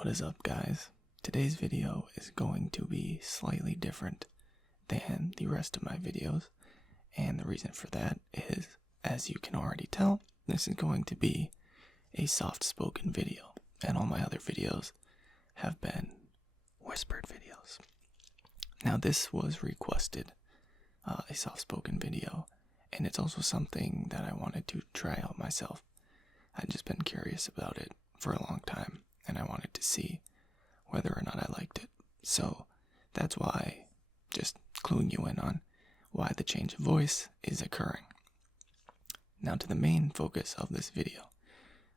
What is up, guys? Today's video is going to be slightly different than the rest of my videos, and the reason for that is, as you can already tell, this is going to be a soft-spoken video, and all my other videos have been whispered videos. Now, this was requested, a soft-spoken video, and it's also something that I wanted to try out myself. I'd just been curious about it for a long time, and I wanted to see whether or not I liked it. So that's why, just cluing you in on why the change of voice is occurring. Now to the main focus of this video.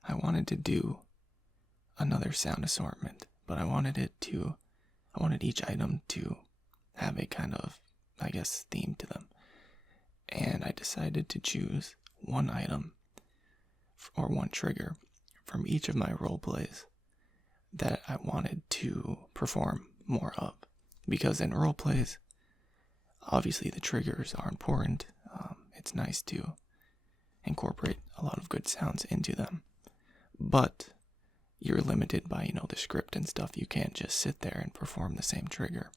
I wanted to do another sound assortment, but I wanted each item to have a kind of, theme to them. And I decided to choose one item or one trigger from each of my role plays that I wanted to perform more of. Because in role plays, obviously the triggers are important. It's nice to incorporate a lot of good sounds into them. But you're limited by, the script and stuff. You can't just sit there and perform the same trigger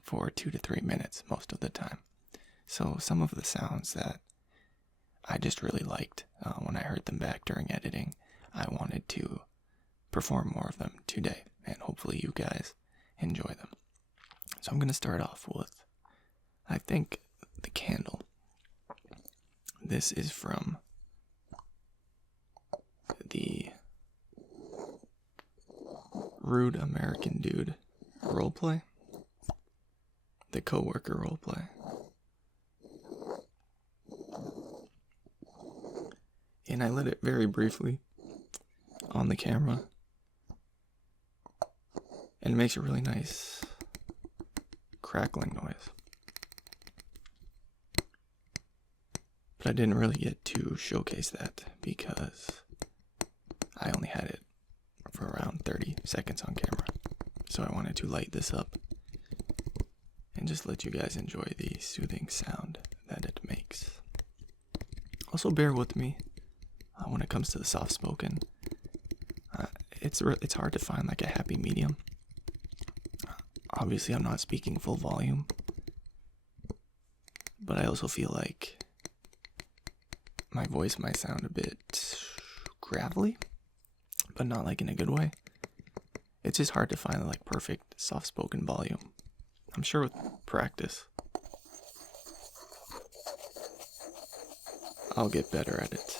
for 2 to 3 minutes most of the time. So some of the sounds that I just really liked when I heard them back during editing, I wanted to perform more of them today, and hopefully you guys enjoy them. So I'm going to start off with, I think, the candle. This is from the Rude American Dude roleplay, the coworker roleplay. And I lit it very briefly on the camera, and it makes a really nice crackling noise. But I didn't really get to showcase that because I only had it for around 30 seconds on camera. So I wanted to light this up and just let you guys enjoy the soothing sound that it makes. Also, bear with me when it comes to the soft-spoken. It's hard to find like a happy medium. Obviously, I'm not speaking full volume, but I also feel like my voice might sound a bit gravelly, but not like in a good way. It's just hard to find like perfect soft-spoken volume. I'm sure with practice, I'll get better at it.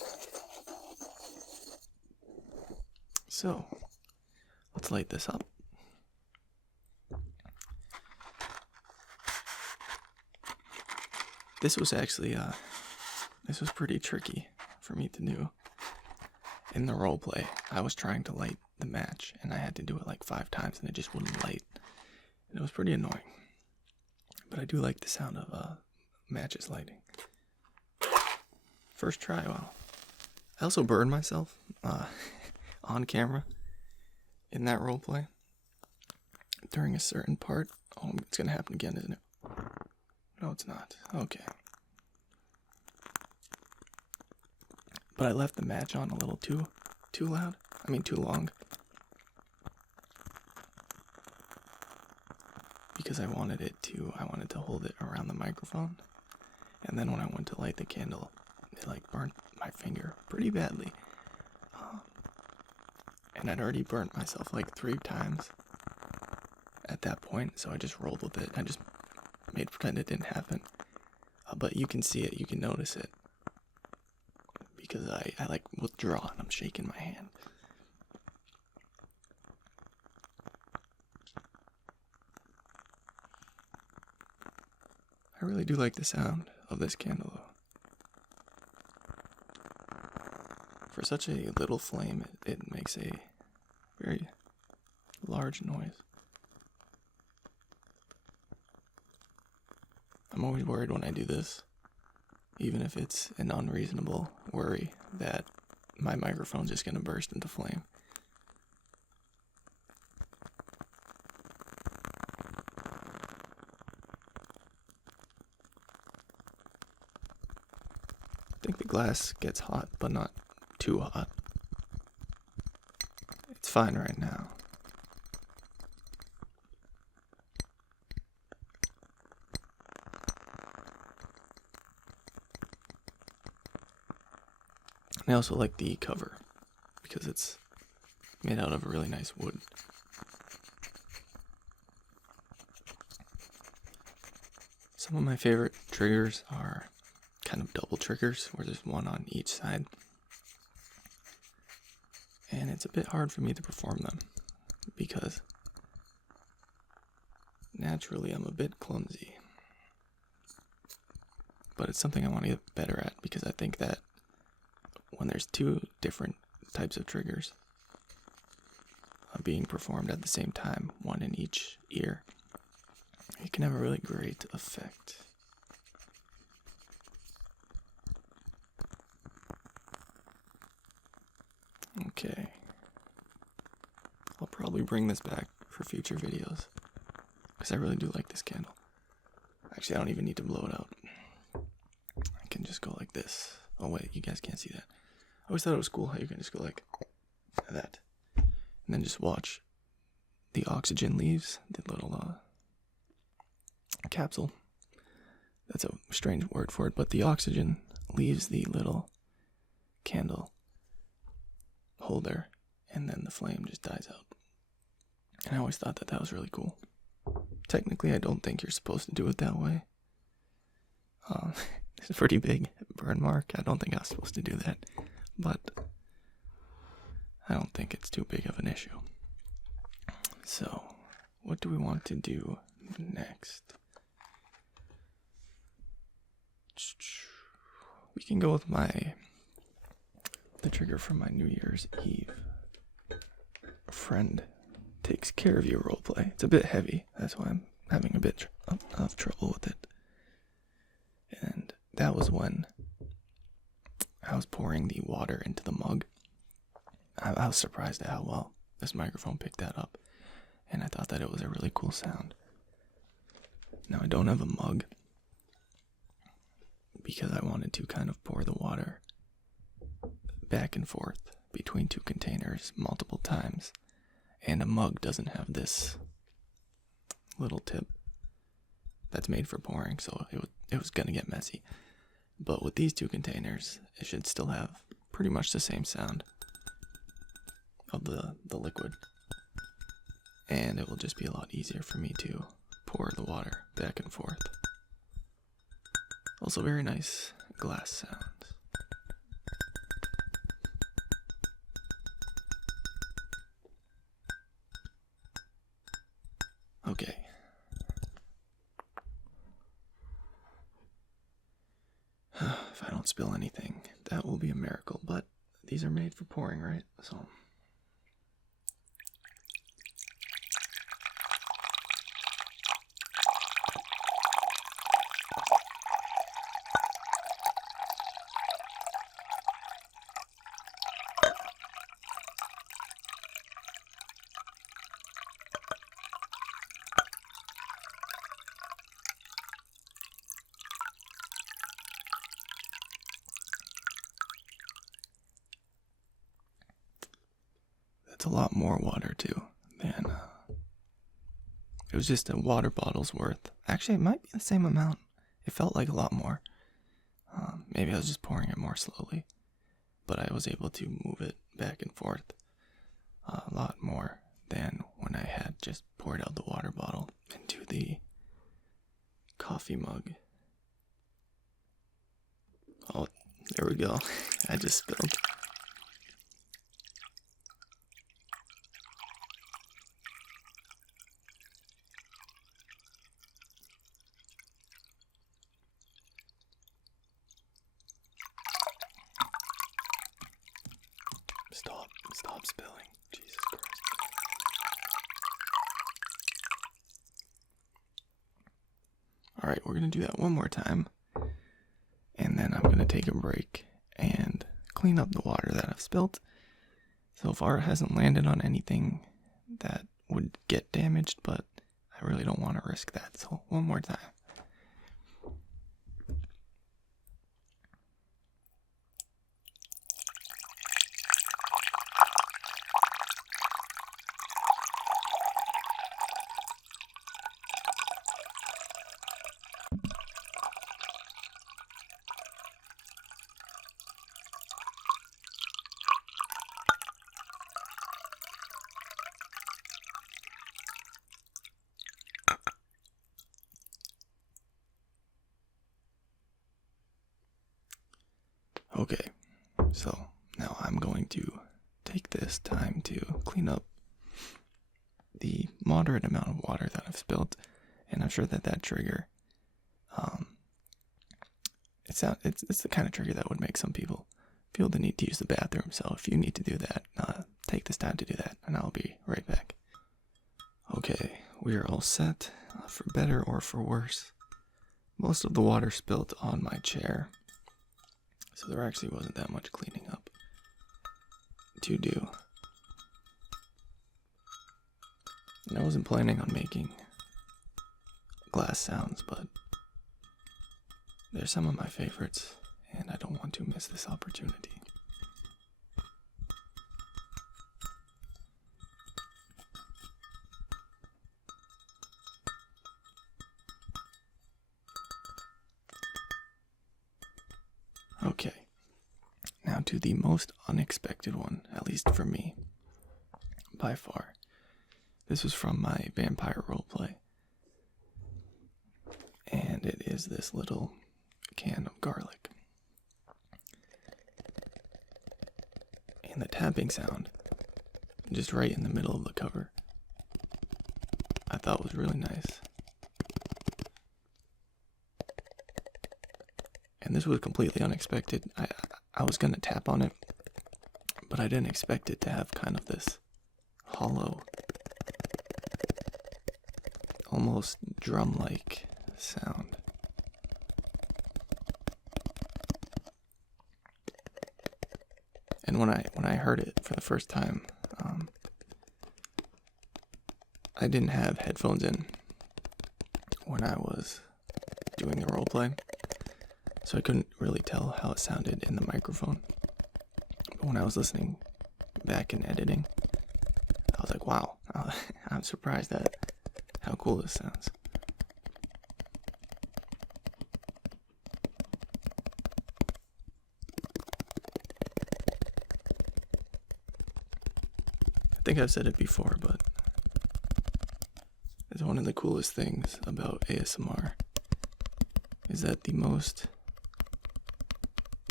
So, let's light this up. This was actually, this was pretty tricky for me to do. In the roleplay, I was trying to light the match, and I had to do it like 5 times, and it just wouldn't light. And it was pretty annoying. But I do like the sound of matches lighting. First try, wow. I also burned myself on camera in that roleplay during a certain part. Oh, it's gonna happen again, isn't it? No, it's not. Okay. But I left the match on a little too loud. Too long. Because I wanted to hold it around the microphone. And then when I went to light the candle, it burnt my finger pretty badly. And I'd already burnt myself 3 times at that point, so I just rolled with it. I just made pretend it didn't happen. But you can see it, you can notice it. Because I withdraw and I'm shaking my hand. I really do like the sound of this candle though. For such a little flame, it makes a very large noise. I'm always worried when I do this, even if it's an unreasonable worry that my microphone's just gonna burst into flame. I think the glass gets hot, but not too hot. It's fine right now. And I also like the cover because it's made out of a really nice wood. Some of my favorite triggers are kind of double triggers where there's one on each side. And it's a bit hard for me to perform them because naturally I'm a bit clumsy. But it's something I want to get better at because I think that when there's two different types of triggers being performed at the same time, one in each ear, it can have a really great effect. Okay. I'll probably bring this back for future videos because I really do like this candle. Actually, I don't even need to blow it out. I can just go like this. Oh wait, you guys can't see that. I always thought it was cool how you can just go like that. And then just watch the oxygen leaves the little capsule. That's a strange word for it, but the oxygen leaves the little candle holder and then the flame just dies out. And I always thought that that was really cool. Technically, I don't think you're supposed to do it that way. It's a pretty big burn mark. I don't think I was supposed to do that, but I don't think it's too big of an issue. So, what do we want to do next? We can go with the trigger from my New Year's Eve. A friend takes care of you roleplay. It's a bit heavy, that's why I'm having a bit of trouble with it. And that was when I was pouring the water into the mug. I was surprised at how well this microphone picked that up, and I thought that it was a really cool sound. Now I don't have a mug because I wanted to kind of pour the water back and forth between two containers multiple times, and a mug doesn't have this little tip that's made for pouring, so it was gonna get messy. But with these two containers, it should still have pretty much the same sound of the liquid, and it will just be a lot easier for me to pour the water back and forth. Also very nice glass sounds. Okay. If I don't spill anything, that will be a miracle, but these are made for pouring, right? So it's a lot more water too than it was just a water bottle's worth. Actually, it might be the same amount. It felt like a lot more. Maybe I was just pouring it more slowly, but I was able to move it back and forth a lot more than when I had just poured out the water bottle into the coffee mug. Oh, there we go. I just spilled. Stop spilling. Jesus Christ. Alright, we're going to do that one more time. And then I'm going to take a break and clean up the water that I've spilt. So far it hasn't landed on anything that would get damaged, but I really don't want to risk that. So one more time. Okay, so now I'm going to take this time to clean up the moderate amount of water that I've spilled, and I'm sure that trigger, it's the kind of trigger that would make some people feel the need to use the bathroom. So if you need to do that, take this time to do that, and I'll be right back. Okay, we are all set, for better or for worse. Most of the water spilt on my chair, so there actually wasn't that much cleaning up to do. And I wasn't planning on making glass sounds, but they're some of my favorites, and I don't want to miss this opportunity. Okay, now to the most unexpected one, at least for me, by far. This was from my vampire roleplay, and it is this little can of garlic. And the tapping sound, just right in the middle of the cover, I thought was really nice. And this was completely unexpected. I was going to tap on it, but I didn't expect it to have kind of this hollow, almost drum-like sound. And when I heard it for the first time, I didn't have headphones in when I was doing the roleplay, so I couldn't really tell how it sounded in the microphone. But when I was listening back and editing, I was like, wow, I'm surprised at how cool this sounds. I think I've said it before, but it's one of the coolest things about ASMR is that the most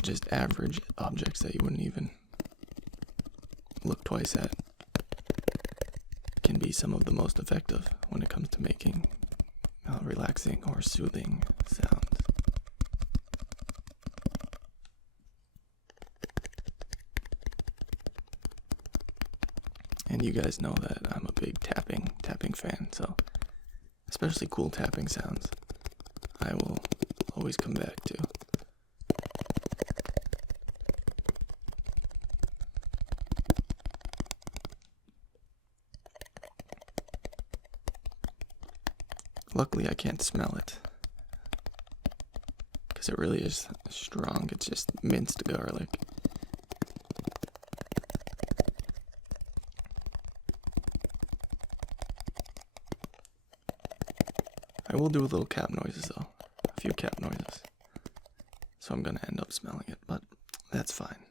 just average objects that you wouldn't even look twice at can be some of the most effective when it comes to making relaxing or soothing sounds. And you guys know that I'm a big tapping fan, so especially cool tapping sounds, I will always come back to. Luckily, I can't smell it, because it really is strong. It's just minced garlic. I will do a little cap noises though, a few cap noises. So I'm gonna end up smelling it, but that's fine.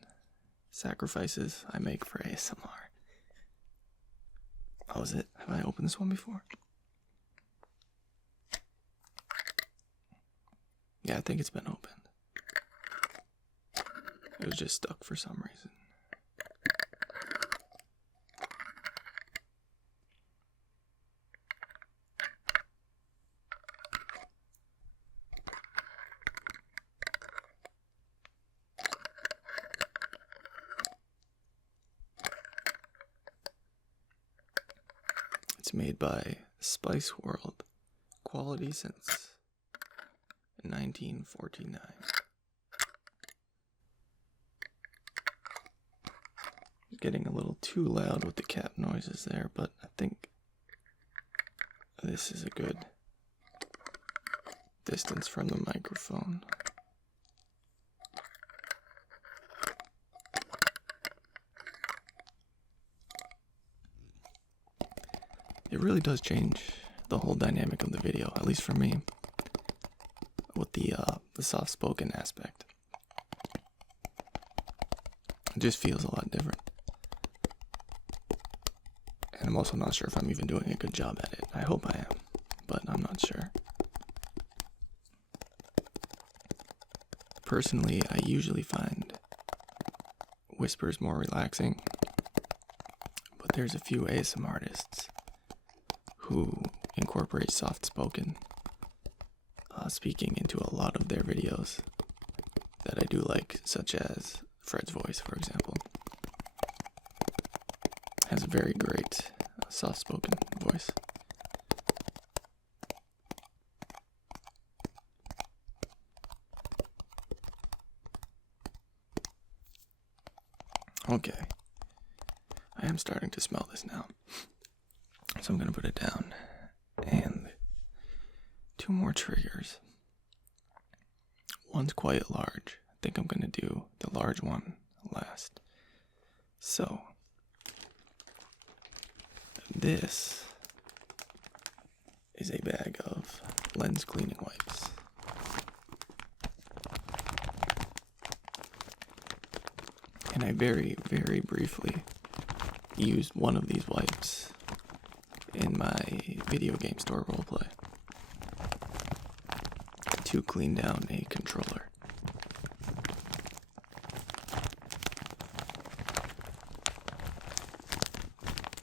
Sacrifices I make for ASMR. Oh, is it? Have I opened this one before? Yeah, I think it's been opened. It was just stuck for some reason. It's made by Spice World. Quality since 1949. Getting a little too loud with the cap noises there, but I think this is a good distance from the microphone. It really does change the whole dynamic of the video, at least for me, with the soft-spoken aspect. It just feels a lot different. And I'm also not sure if I'm even doing a good job at it. I hope I am, but I'm not sure. Personally, I usually find whispers more relaxing, but there's a few ASMR artists who incorporate soft-spoken speaking into a lot of their videos that I do like, such as Fred's voice, for example. Has a very great soft-spoken voice. Okay, I am starting to smell this now, so I'm going to put it down. And 2 more triggers. One's quite large. I think I'm going to do the large one last. So, this is a bag of lens cleaning wipes. And I very, very briefly used one of these wipes in my video game store roleplay to clean down a controller.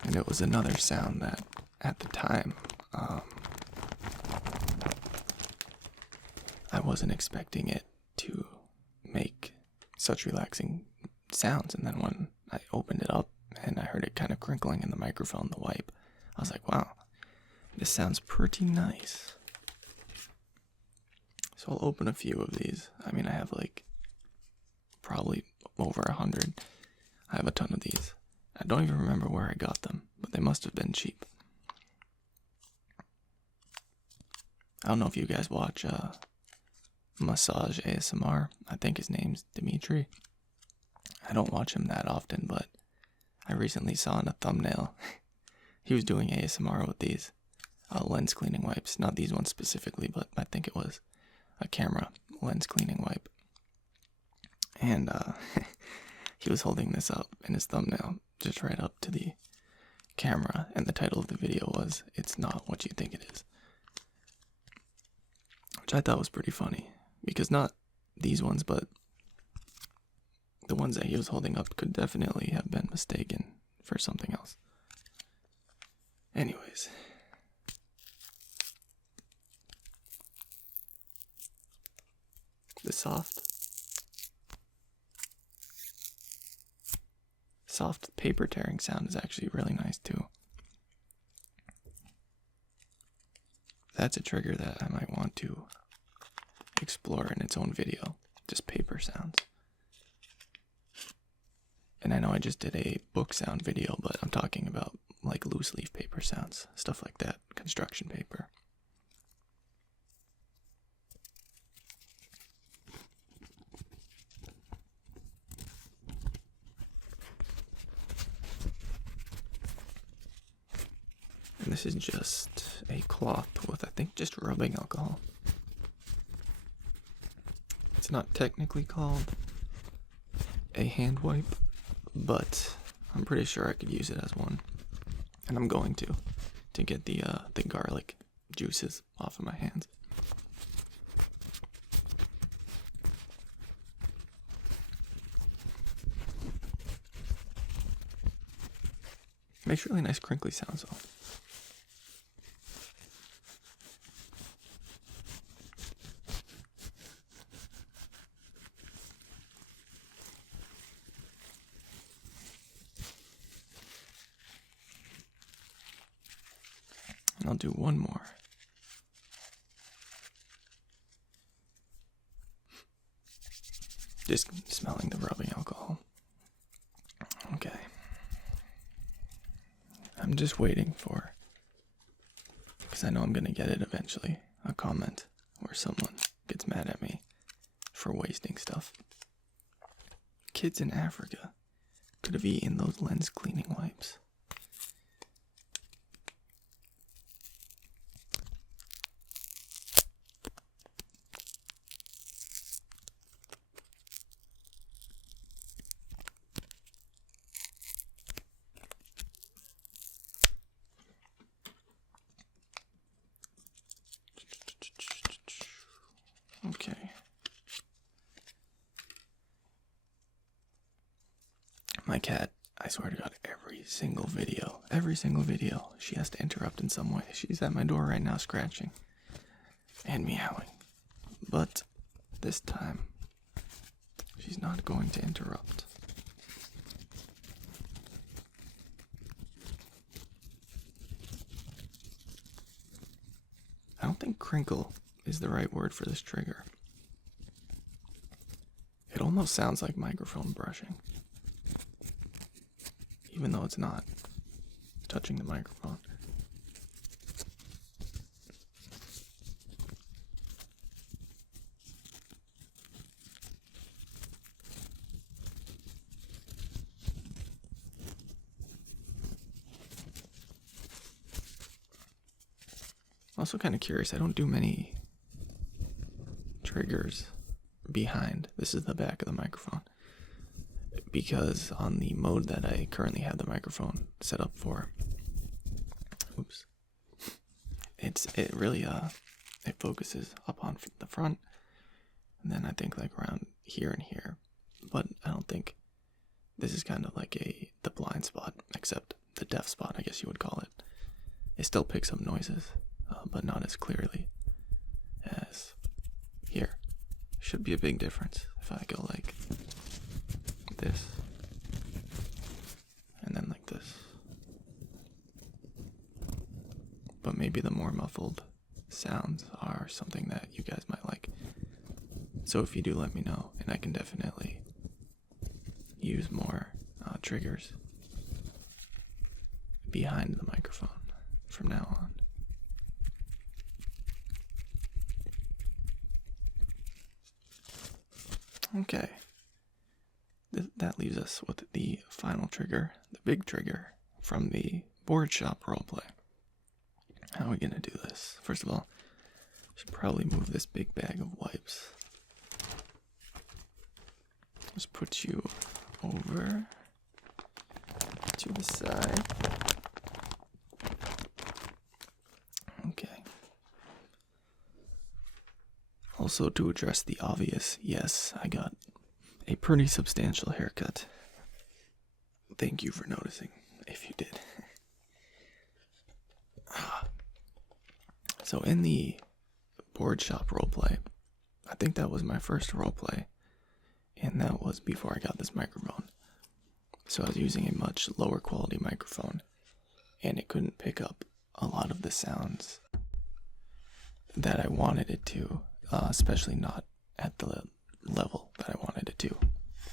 And it was another sound that, at the time, I wasn't expecting it to make such relaxing sounds. And then when I opened it up and I heard it kind of crinkling in the microphone, the wipe, I was like, wow, this sounds pretty nice. So I'll open a few of these. I mean, I have like probably over 100. I have a ton of these. I don't even remember where I got them, but they must have been cheap. I don't know if you guys watch Massage ASMR. I think his name's Dimitri. I don't watch him that often, but I recently saw in a thumbnail he was doing ASMR with these lens cleaning wipes. Not these ones specifically, but I think it was a camera lens cleaning wipe. And he was holding this up in his thumbnail, just right up to the camera, and the title of the video was, "It's Not What You Think It Is." Which I thought was pretty funny, because not these ones, but the ones that he was holding up could definitely have been mistaken for something else. Anyways. The soft paper tearing sound is actually really nice too. That's a trigger that I might want to explore in its own video, just paper sounds. And I know I just did a book sound video, but I'm talking about like loose leaf paper sounds, stuff like that, construction paper. And this is just a cloth with, I think, just rubbing alcohol. It's not technically called a hand wipe, but I'm pretty sure I could use it as one. And I'm going to get the garlic juices off of my hands. Makes really nice crinkly sounds though. I'll do one more. Just smelling the rubbing alcohol. Okay. I'm just waiting for, because I know I'm going to get it eventually, a comment where someone gets mad at me for wasting stuff. Kids in Africa could have eaten those lens cleaning wipes. Okay. cat, I swear to God, every single video, she has to interrupt in some way. She's at my door right now scratching and meowing. But this time, she's not going to interrupt. I don't think crinkle is the right word for this trigger. It almost sounds like microphone brushing, even though it's not touching the microphone. I'm also kind of curious. I don't do many triggers behind. This is the back of the microphone. Because on the mode that I currently have the microphone set up for, it really it focuses up on the front, and then I think like around here and here. But I don't think this is kind of like the blind spot, except the deaf spot, I guess you would call it. It still picks up noises, but not as clearly as here. Should be a big difference if I go like this and then like this. But maybe the more muffled sounds are something that you guys might like. So if you do, let me know, and I can definitely use more triggers behind the microphone from now on. Okay, that leaves us with the final trigger, the big trigger from the board shop roleplay. How are we gonna do this? First of all, I should probably move this big bag of wipes. Just put you over to the side. Okay. Also, to address the obvious, yes, I got a pretty substantial haircut. Thank you for noticing, if you did. So in the board shop roleplay, I think that was my first roleplay, and that was before I got this microphone. So I was using a much lower quality microphone, and it couldn't pick up a lot of the sounds that I wanted it to, especially not at the level that I wanted it to.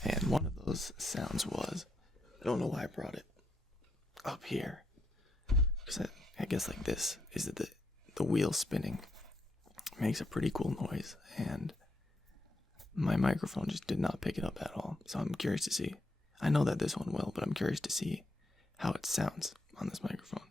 And one of those sounds was, I don't know why I brought it up here, because I guess like this is the wheel spinning makes a pretty cool noise, and my microphone just did not pick it up at all. So I'm curious to see. I know that this one will, but I'm curious to see how it sounds on this microphone.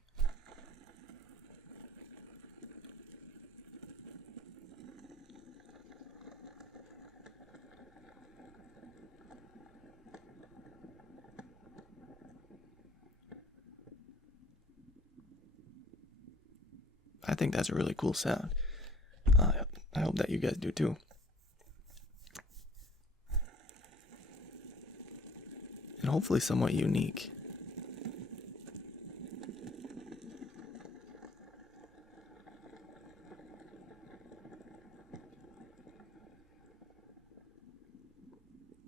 I think that's a really cool sound. I hope that you guys do too. And hopefully somewhat unique.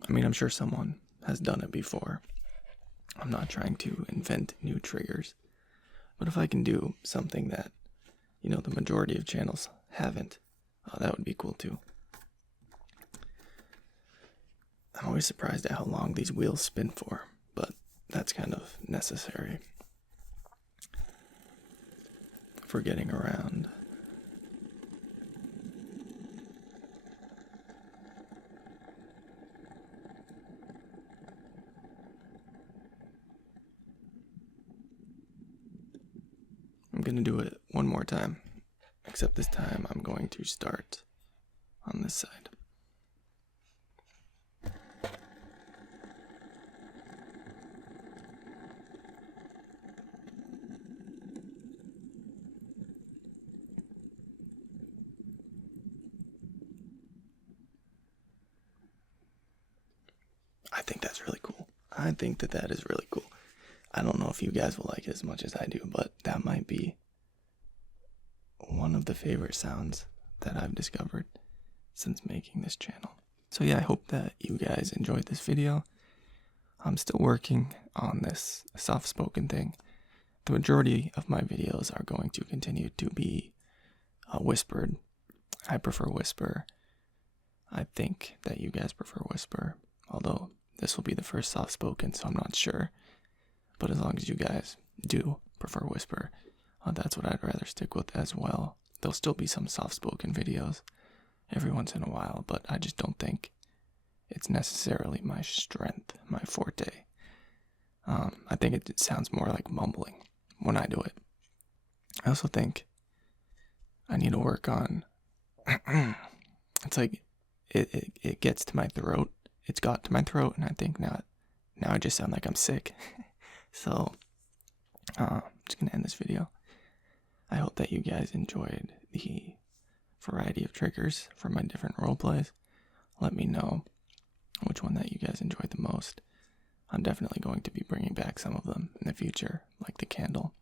I mean, I'm sure someone has done it before. I'm not trying to invent new triggers. But if I can do something that, the majority of channels haven't, that would be cool too. I'm always surprised at how long these wheels spin for, but that's kind of necessary for getting around. I'm going to do it one more time, except this time I'm going to start on this side. I think that's really cool. I think that is really cool. I don't know if you guys will like it as much as I do, but that might be one of the favorite sounds that I've discovered since making this channel. So yeah, I hope that you guys enjoyed this video. I'm still working on this soft-spoken thing. The majority of my videos are going to continue to be whispered. I prefer whisper. I think that you guys prefer whisper, although this will be the first soft-spoken, so I'm not sure. But as long as you guys do prefer whisper, that's what I'd rather stick with as well. There'll still be some soft-spoken videos every once in a while, but I just don't think it's necessarily my strength, my forte. I think it sounds more like mumbling when I do it. I also think I need to work on, it's like, it gets to my throat. It's got to my throat, and I think now I just sound like I'm sick. So, I'm just going to end this video. I hope that you guys enjoyed the variety of triggers for my different roleplays. Let me know which one that you guys enjoyed the most. I'm definitely going to be bringing back some of them in the future, like the candle.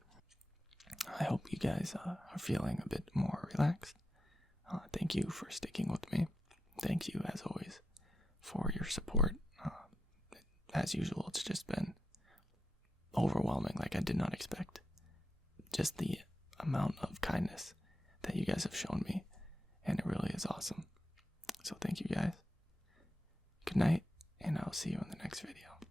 I hope you guys are feeling a bit more relaxed. Thank you for sticking with me. Thank you, as always, for your support. As usual, it's just been overwhelming, like I did not expect. Just the amount of kindness that you guys have shown me, and it really is awesome. So thank you guys. Good night, and I'll see you in the next video.